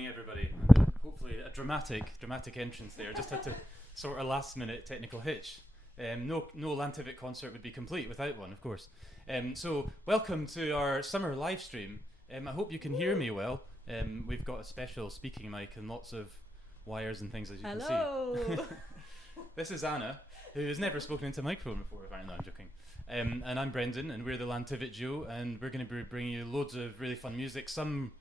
evening, everybody. Hopefully a dramatic entrance there. Just had to sort a last-minute technical hitch. No Lantivet concert would be complete without one, of course. So welcome to our summer live stream. I hope you can hear me well. We've got a special speaking mic and lots of wires and things, as you can see. This is Anna, who has never spoken into a microphone before. No, I'm joking. And I'm Brendan, and we're the Lantivet duo, and we're going to be bringing you loads of really fun music, some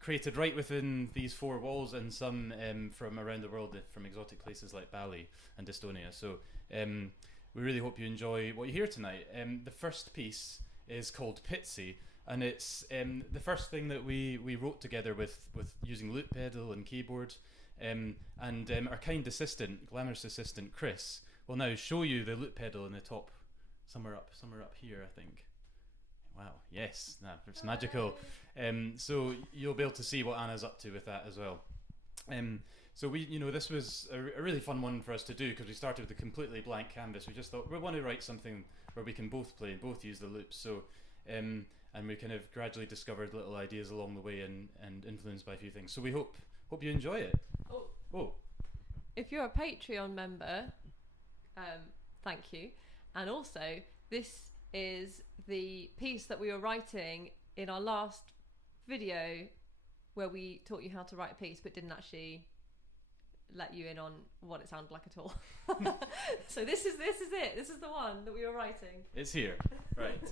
created right within these four walls, and some from around the world, from exotic places like Bali and Estonia. So we really hope you enjoy what you hear tonight. The first piece is called Pitsy, and it's the first thing that we wrote together with using loop pedal and keyboard. And our kind assistant, glamorous assistant Chris, will now show you the loop pedal in the top, somewhere up here, I think. Wow, yes, it's magical. So you'll be able to see what Anna's up to with that as well. So this was a really fun one for us to do, because we started with a completely blank canvas. We just thought we want to write something where we can both play, both use the loops. So and we kind of gradually discovered little ideas along the way and influenced by a few things. So we hope you enjoy it. Oh. If you're a Patreon member, thank you. And also, this is the piece that we were writing in our last video, where we taught you how to write a piece, but didn't actually let you in on what it sounded like at all. So this is it. This is the one that we were writing. It's here, right?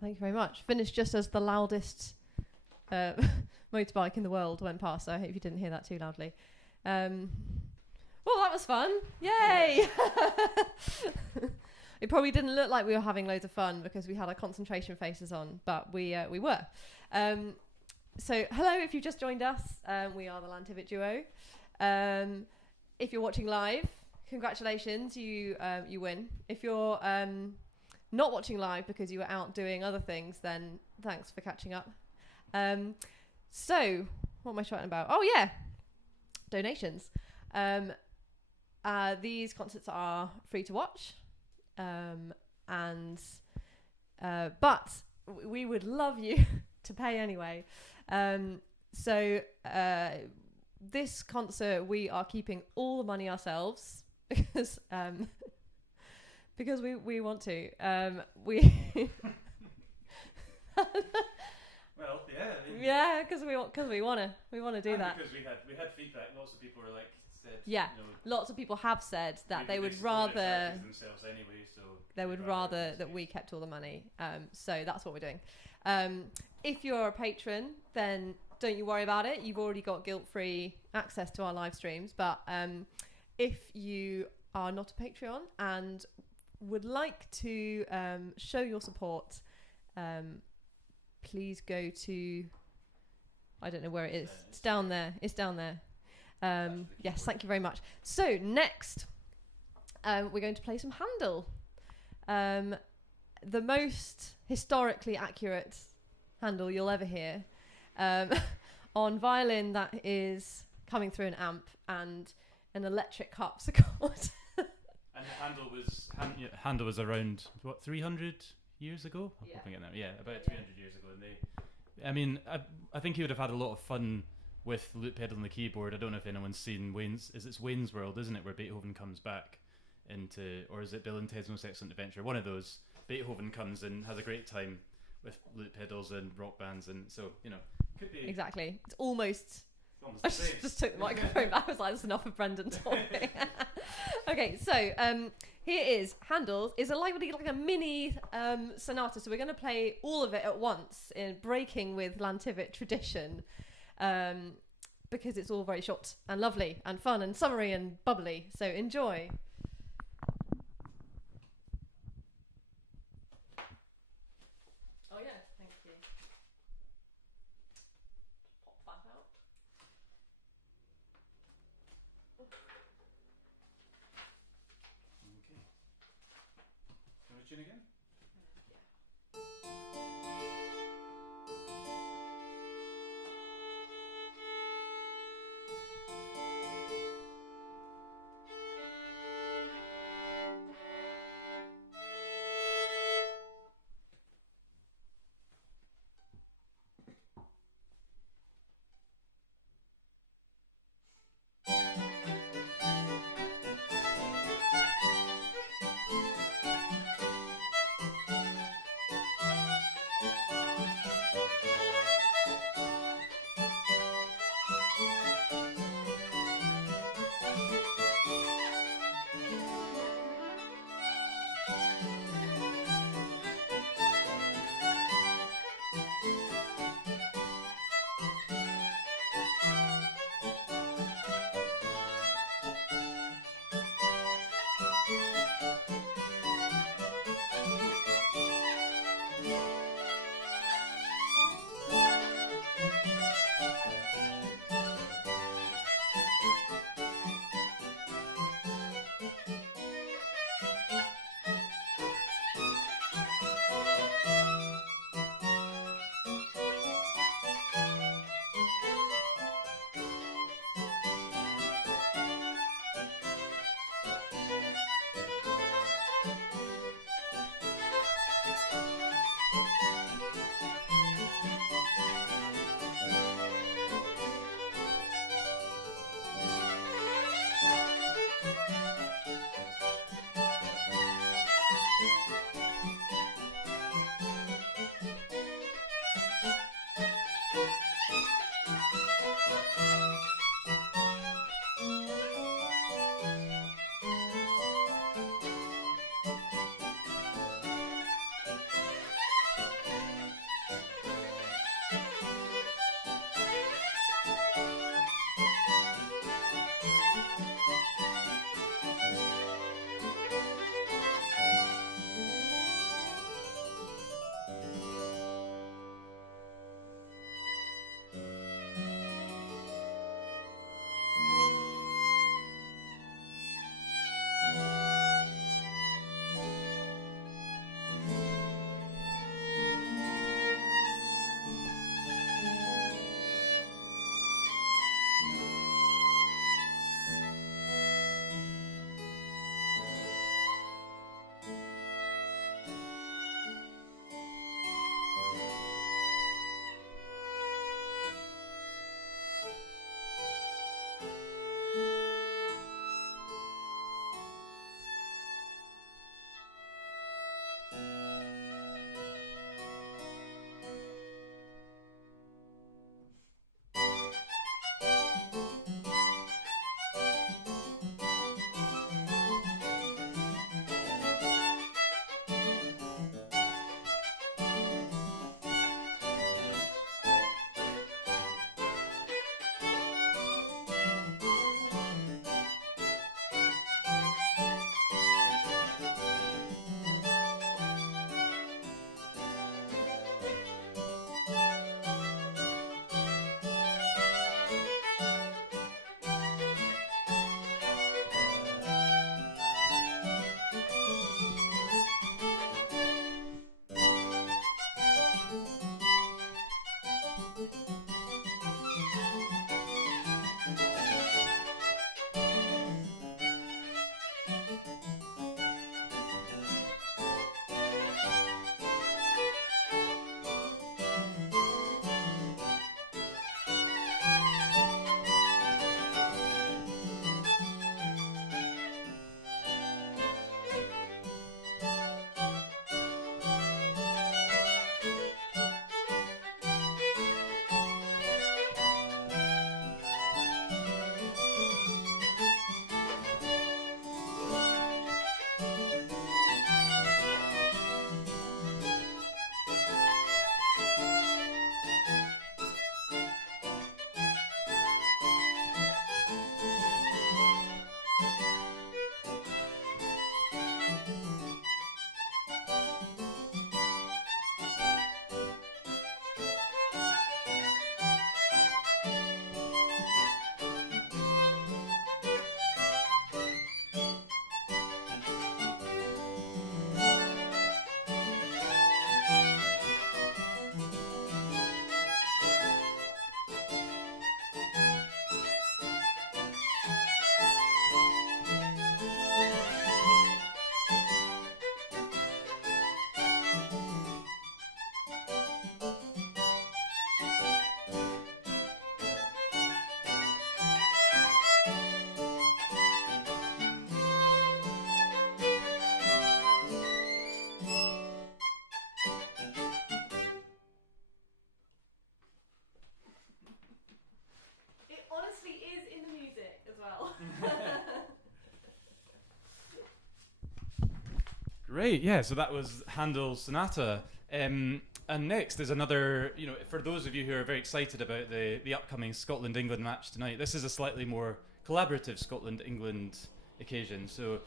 Thank you very much. Finished just as the loudest motorbike in the world went past, so I hope you didn't hear that too loudly. Well, that was fun. Yay! It probably didn't look like we were having loads of fun because we had our concentration faces on, but we were. So hello, if you've just joined us. We are the Lantivet duo. If you're watching live, congratulations, you win. If you're not watching live because you were out doing other things, then thanks for catching up. So, what am I chatting about? Oh yeah, donations. These concerts are free to watch, but we would love you to pay anyway. This concert we are keeping all the money ourselves because we want to. Well, yeah. Yeah, because we want to do that. Because we had feedback. Lots of people were like said. Yeah, lots of people have said that they would rather themselves anyway. So they would rather that we kept all the money. So that's what we're doing. If you're a patron, then don't you worry about it. You've already got guilt-free access to our live streams. But if you are not a Patreon and would like to show your support, please go to, I don't know where it is. It's down there. It's down there. Yes, thank you very much. So next, we're going to play some Handel. The most historically accurate Handel you'll ever hear. On violin that is coming through an amp and an electric harpsichord. And Handel was around, what, 300 years ago? Yeah. About 300 years ago. And I think he would have had a lot of fun with the loop pedal and the keyboard. I don't know if anyone's seen it's Wayne's World, isn't it, where Beethoven comes back into, or is it Bill and Ted's Most Excellent Adventure? One of those. Beethoven comes and has a great time with loop pedals and rock bands, and so, could be... Exactly. It's almost I just took the microphone back. I was like, that's enough of Brendan talking. Okay, so here is Handel's. It's like a mini sonata. So we're going to play all of it at once, in breaking with Lantivet tradition, because it's all very short and lovely and fun and summery and bubbly. So enjoy. Oh yeah, thank you. Pop that out. Okay. Can we tune again? Great, yeah. So that was Handel's Sonata. And next is another, for those of you who are very excited about the upcoming Scotland-England match tonight, this is a slightly more collaborative Scotland-England occasion. So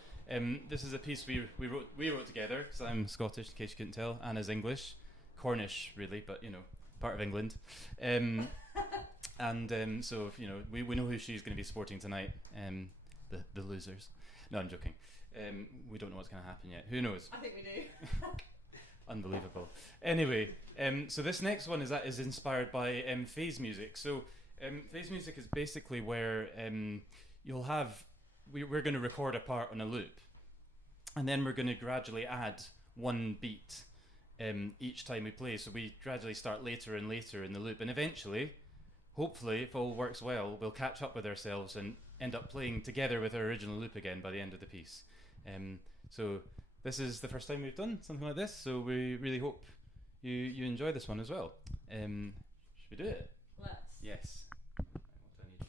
this is a piece we wrote together, because I'm Scottish, in case you couldn't tell. Anna's English. Cornish, really, but, part of England. So, we know who she's going to be supporting tonight, the losers. No, I'm joking. We don't know what's going to happen yet. Who knows? I think we do. Unbelievable. Anyway, so this next one is inspired by phase music. So phase music is basically where you'll have... We're going to record a part on a loop, and then we're going to gradually add one beat each time we play. So we gradually start later and later in the loop, and eventually, hopefully, if all works well, we'll catch up with ourselves and end up playing together with our original loop again by the end of the piece. So this is the first time we've done something like this, so we really hope you enjoy this one as well. Should we do it? Let's. Yes. What do I need for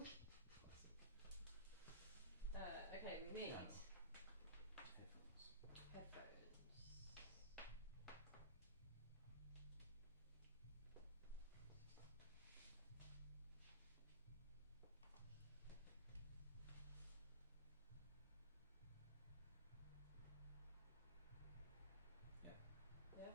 this? Okay, we need Headphones. headphones. Yeah. Yeah.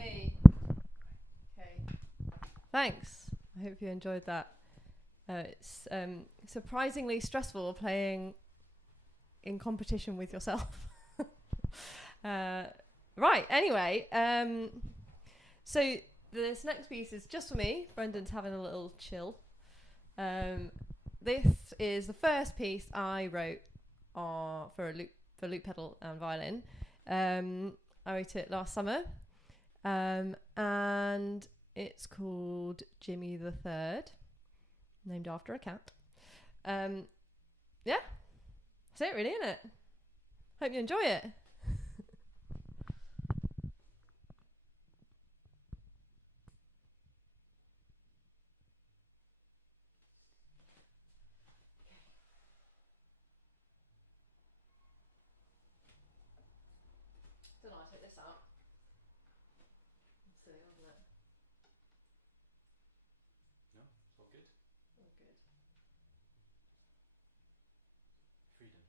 me. Okay. Thanks. I hope you enjoyed that. It's surprisingly stressful playing in competition with yourself. Right, anyway. So this next piece is just for me. Brendan's having a little chill. This is the first piece I wrote for loop pedal and violin. I wrote it last summer, and it's called Jimmy the Third, named after a cat. Yeah, that's it, really, isn't it? Hope you enjoy it. Don't know, I'll take this out. It's silly, wasn't it? No, it's all good. Oh, good. Freedom.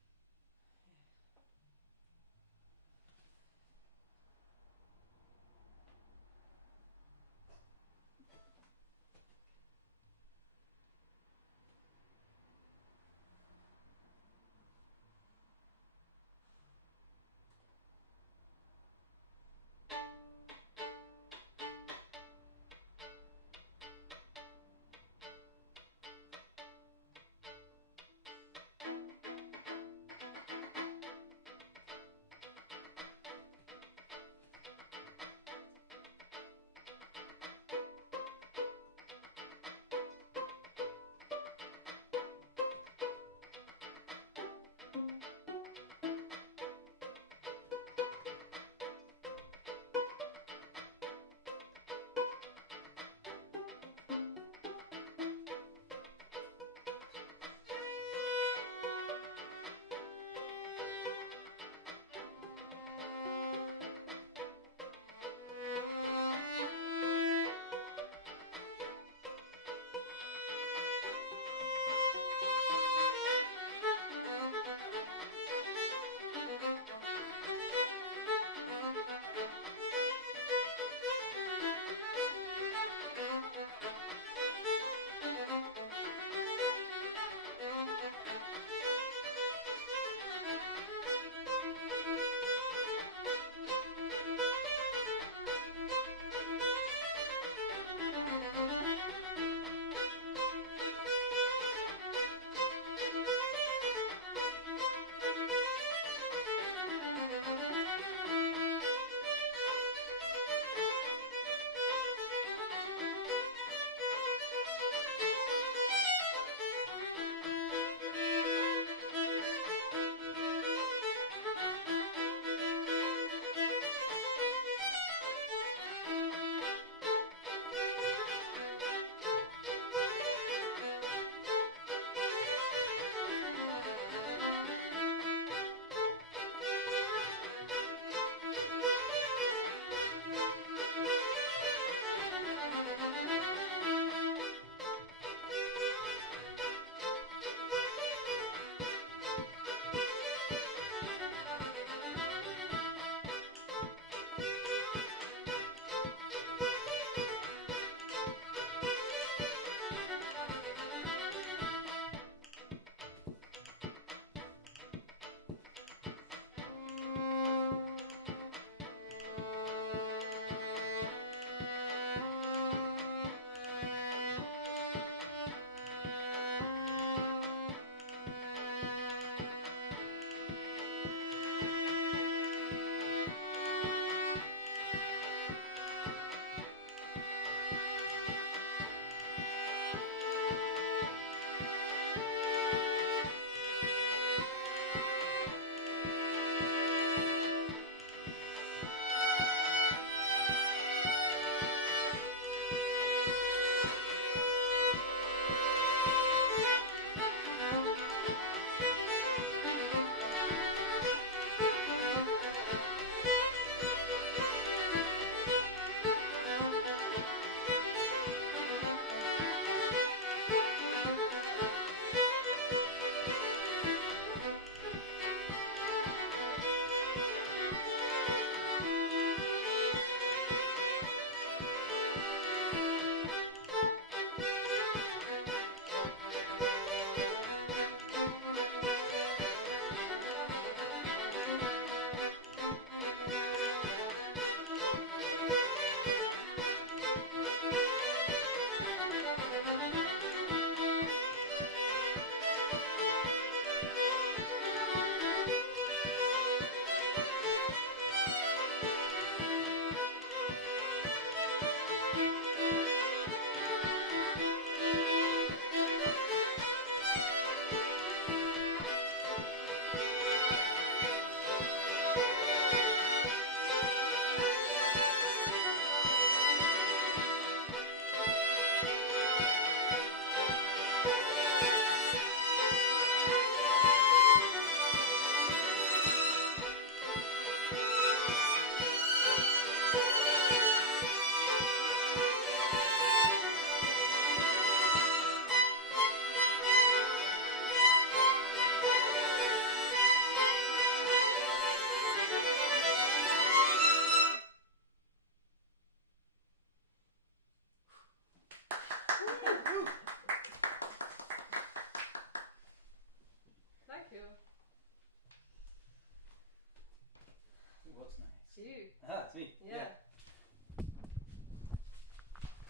That's me. Yeah.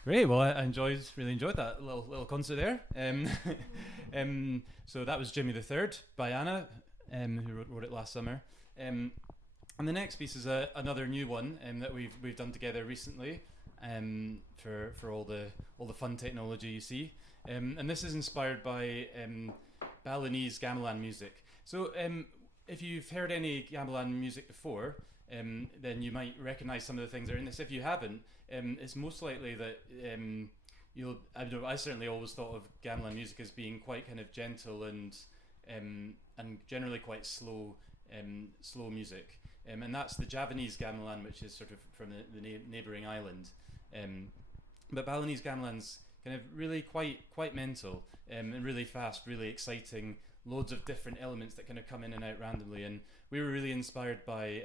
Great. Well, I really enjoyed that little concert there. So that was Jimmy the Third by Anna, who wrote it last summer. And the next piece is another new one that we've done together recently, for all the fun technology you see. And this is inspired by Balinese gamelan music. So if you've heard any gamelan music before, then you might recognise some of the things that are in this. If you haven't, it's most likely that I don't know. I certainly always thought of gamelan music as being quite kind of gentle and generally quite slow music. And that's the Javanese gamelan, which is sort of from the neighbouring island. But Balinese gamelan's kind of really quite mental and really fast, really exciting. Loads of different elements that kind of come in and out randomly, and we were really inspired by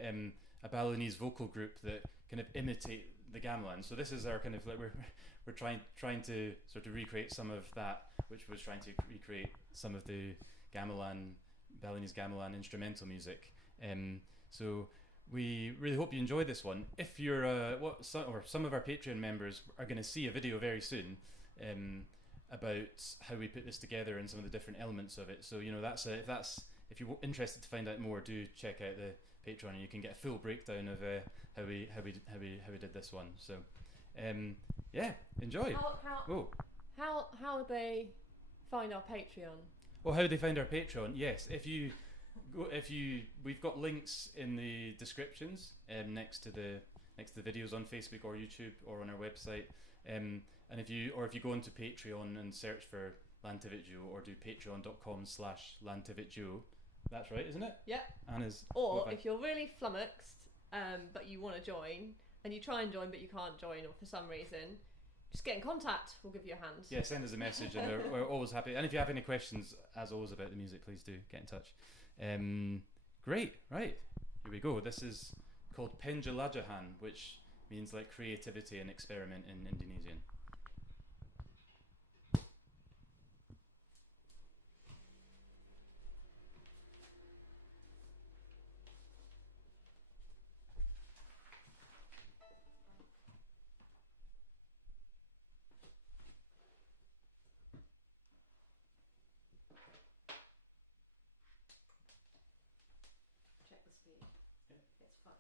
a Balinese vocal group that kind of imitate the gamelan. So this is our kind of like we're trying to sort of recreate some of that, which was trying to recreate some of the Balinese gamelan instrumental music. So we really hope you enjoy this one. If you're some of our Patreon members are going to see a video very soon about how we put this together and some of the different elements of it. So if you're interested to find out more, do check out the Patreon, and you can get a full breakdown of how we did this one. So yeah, enjoy. How would they find our Patreon? Well, how they find our Patreon? Yes, we've got links in the descriptions next to the videos on Facebook or YouTube or on our website. And if you go into Patreon and search for Lantivet Duo, or do patreon.com/Lantivet Duo, that's right, isn't it? Yeah. Or if you're really flummoxed, but you want to join, and you try and join but you can't join, or for some reason, just get in contact. We'll give you a hand. Yeah, send us a message, and we're always happy. And if you have any questions, as always, about the music, please do get in touch. Great, right, here we go. This is called Penjelajahan, which means like creativity and experiment in Indonesian. Check the speed. Yeah. It's fine.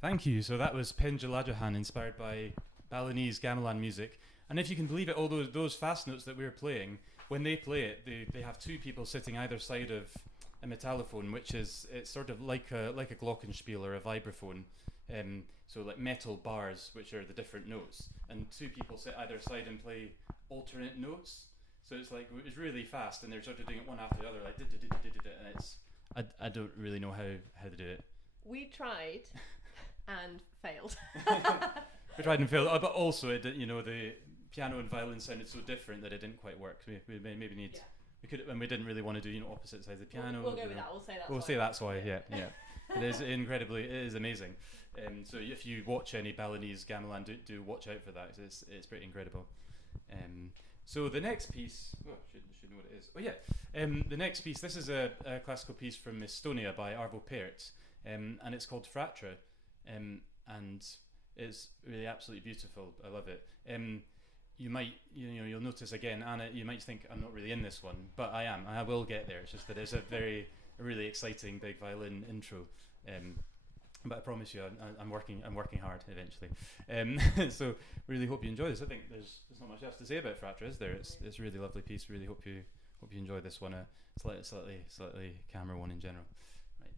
Thank you. So that was Penjalajahan, inspired by Balinese gamelan music. And if you can believe it, all those fast notes that we were playing, when they play it, they have two people sitting either side of a metallophone, which is it's sort of like a glockenspiel or a vibraphone. So like metal bars, which are the different notes, and two people sit either side and play alternate notes. So it's like it's really fast, and they're sort of doing it one after the other, like and it's I don't really know how to do it. We tried and failed. We tried and failed, but also it the piano and violin sounded so different that it didn't quite work. So we maybe need we could, and we didn't really want to do opposite sides of the piano. We'll go with that. We'll say that's. We'll say that's why. Yeah. It is incredibly. It is amazing. So if you watch any Balinese gamelan, do watch out for that. It's pretty incredible. So the next piece, should know what it is. Oh yeah, the next piece. This is a classical piece from Estonia by Arvo Pärt, and it's called Fratra, and it's really absolutely beautiful. I love it. You might, you'll notice again, Anna. You might think I'm not really in this one, but I am. I will get there. It's just that it's a really exciting big violin intro. But I promise you, I'm working hard eventually. So really hope you enjoy this. I think there's not much else to say about Fratra, is there? It's a really lovely piece. Really hope you enjoy this one. A slightly calmer one in general. Right.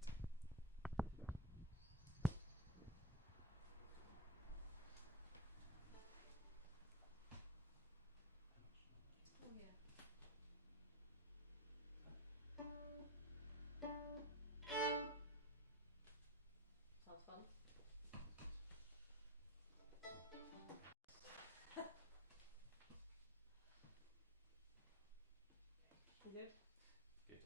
Sounds fun. You good? Good.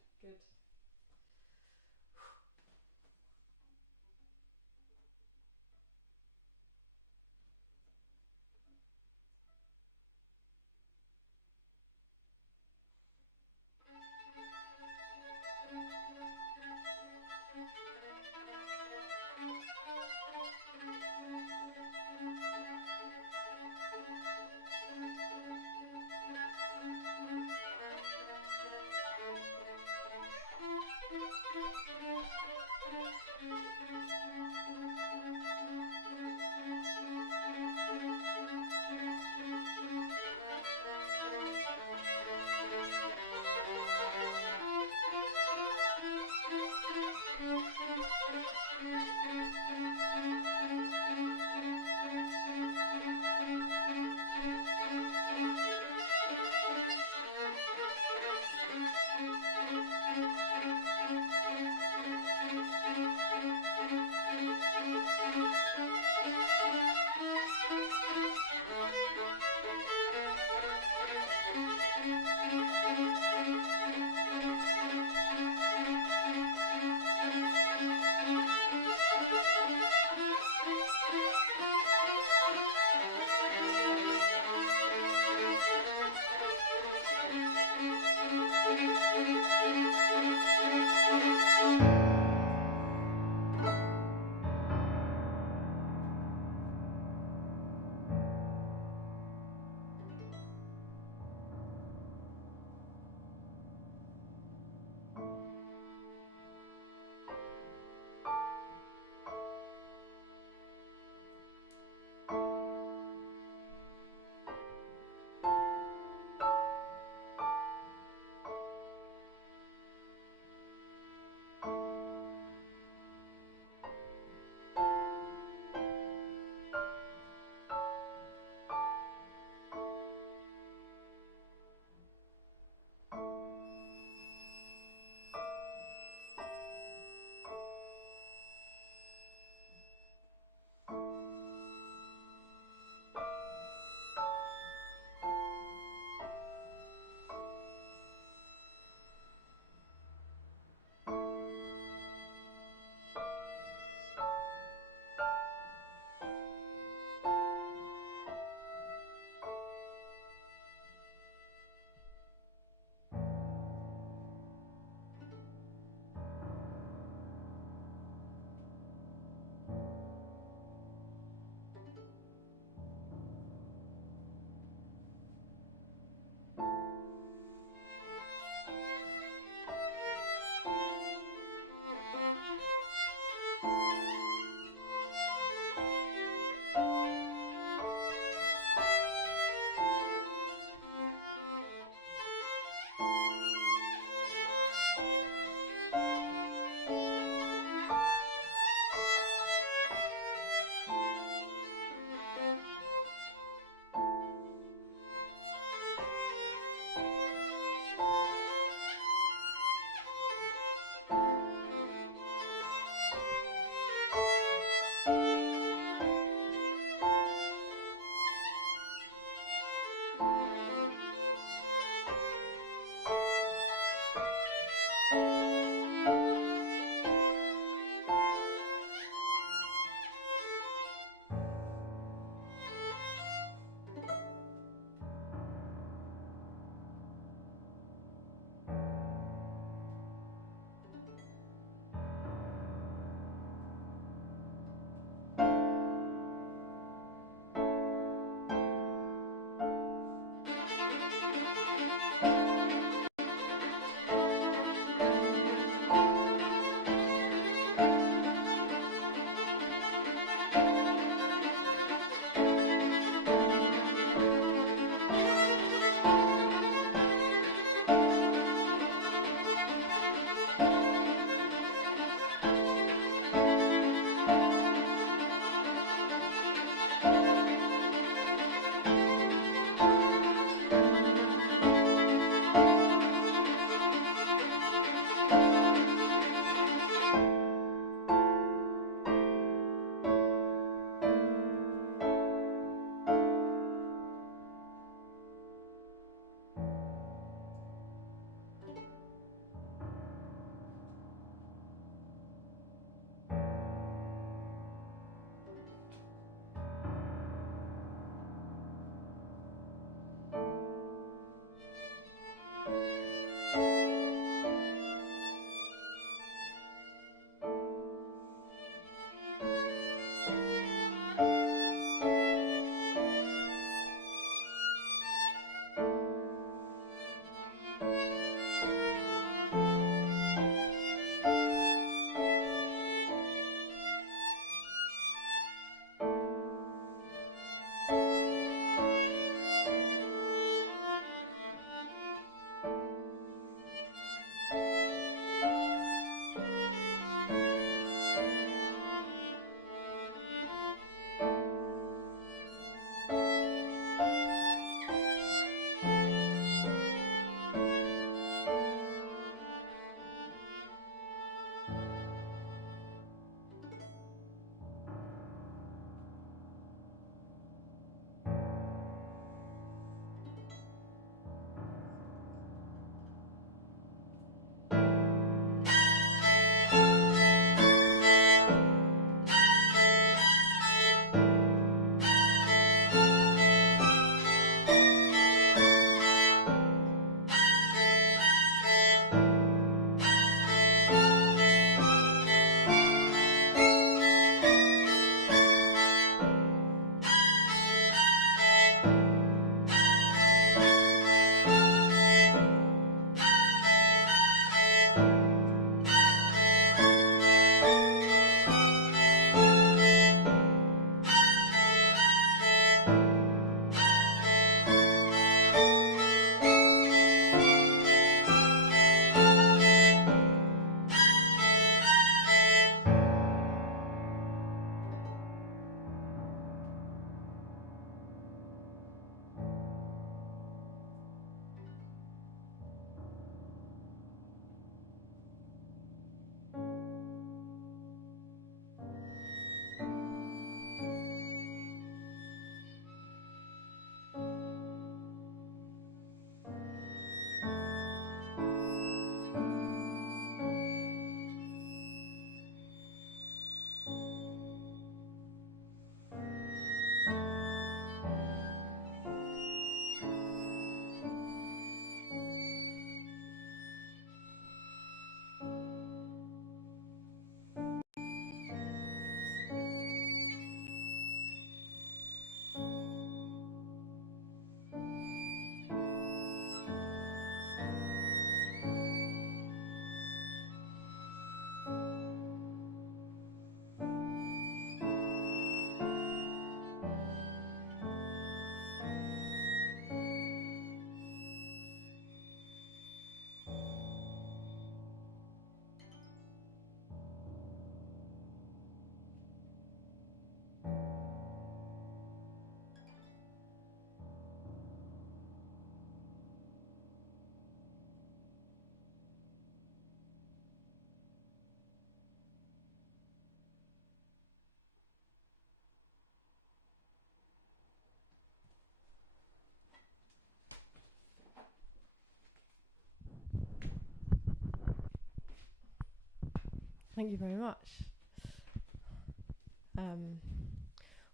Thank you very much.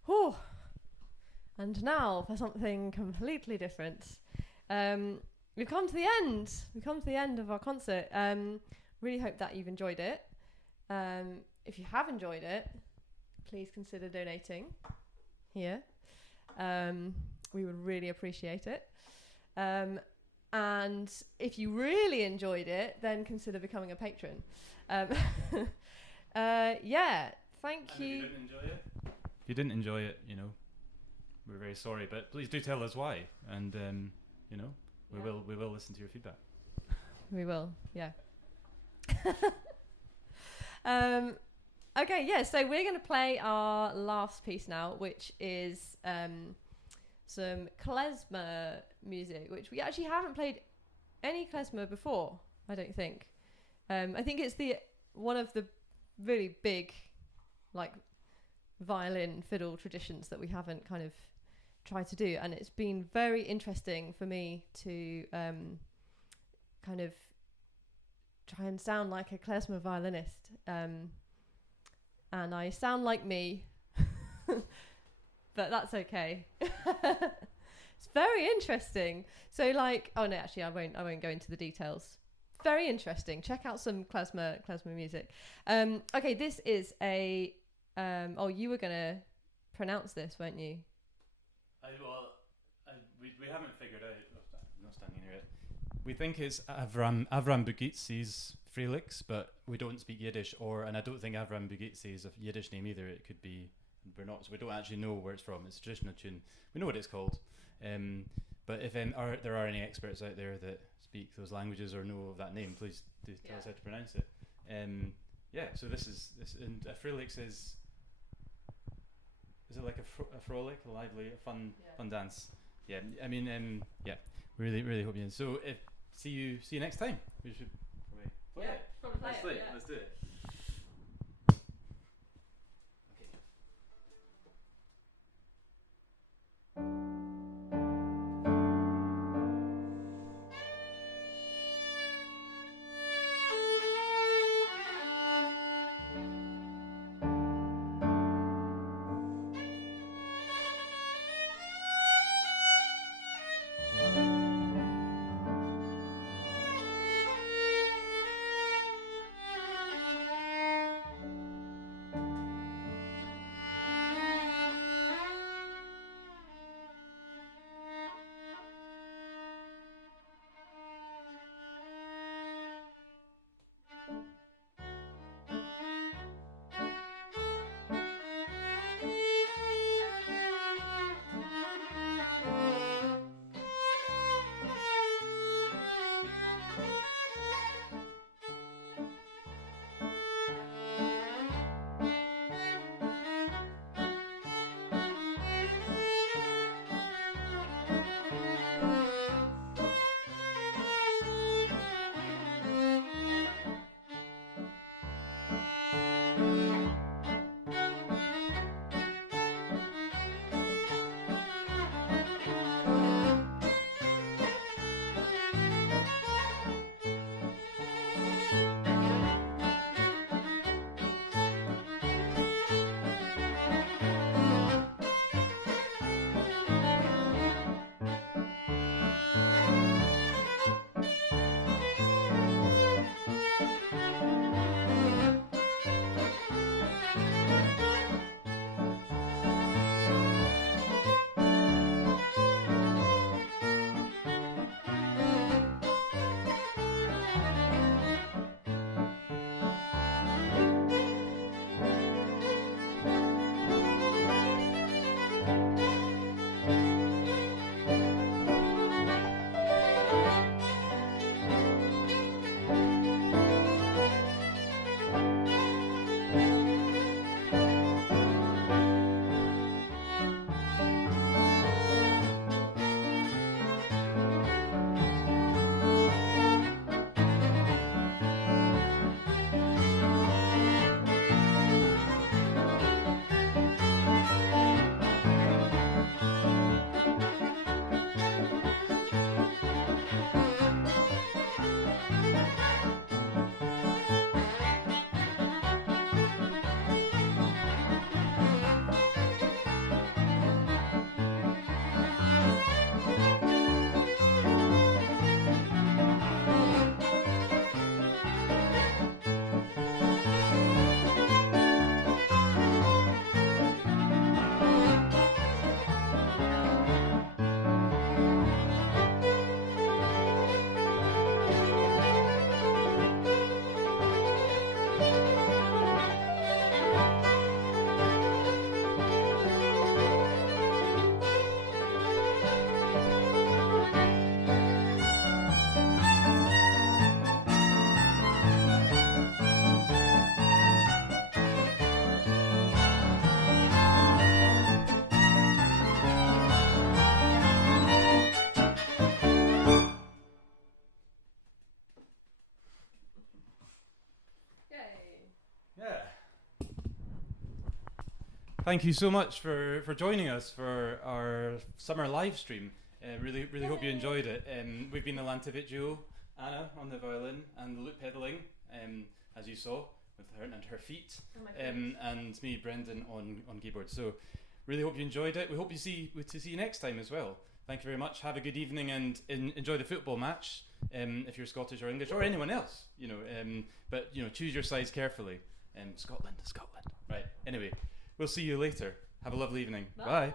Whew. And now for something completely different. We've come to the end. We've come to the end of our concert. Really hope that you've enjoyed it. If you have enjoyed it, please consider donating here. We would really appreciate it. And if you really enjoyed it, then consider becoming a patron. Yeah, thank you. If you didn't enjoy it, you know, we're very sorry, but please do tell us why, and you know, we will listen to your feedback. We will, yeah. Okay, yeah. So we're going to play our last piece now, which is some klezmer music, which we actually haven't played any klezmer before. I don't think. I think it's one of the really big, like, violin fiddle traditions that we haven't kind of tried to do, and it's been very interesting for me to kind of try and sound like a klezmer violinist, and I sound like me, but that's okay. It's very interesting. So, like, oh no, actually, I won't go into the details. Very interesting. Check out some klezmer music. Okay, this is a. Oh, you were gonna pronounce this, weren't you? We haven't figured out. I'm not standing here yet. We think it's Avram Bugitsi's Frelix, but we don't speak Yiddish, and I don't think Avram Bugitsi is a Yiddish name either. It could be. We don't actually know where it's from. It's a traditional tune. We know what it's called. But if there are any experts out there that speak those languages or know of that name, please do tell us how to pronounce it. Yeah. So this, and a Frelix is it like a frolic, a lively, fun dance? Yeah. I mean, yeah. Really hope you. So see you next time. We should probably play it. Let's do it. thank you so much for joining us for our summer live stream. Really hope you enjoyed it. We've been the Lantivet duo, Anna on the violin and the lute pedaling, as you saw, with her and her feet, and me, Brendan, on keyboard. So really hope you enjoyed it. We hope to see you next time as well. Thank you very much. Have a good evening and enjoy the football match. If you're Scottish or English or anyone else, but choose your sides carefully. Scotland. Right. Anyway, we'll see you later. Have a lovely evening. Bye.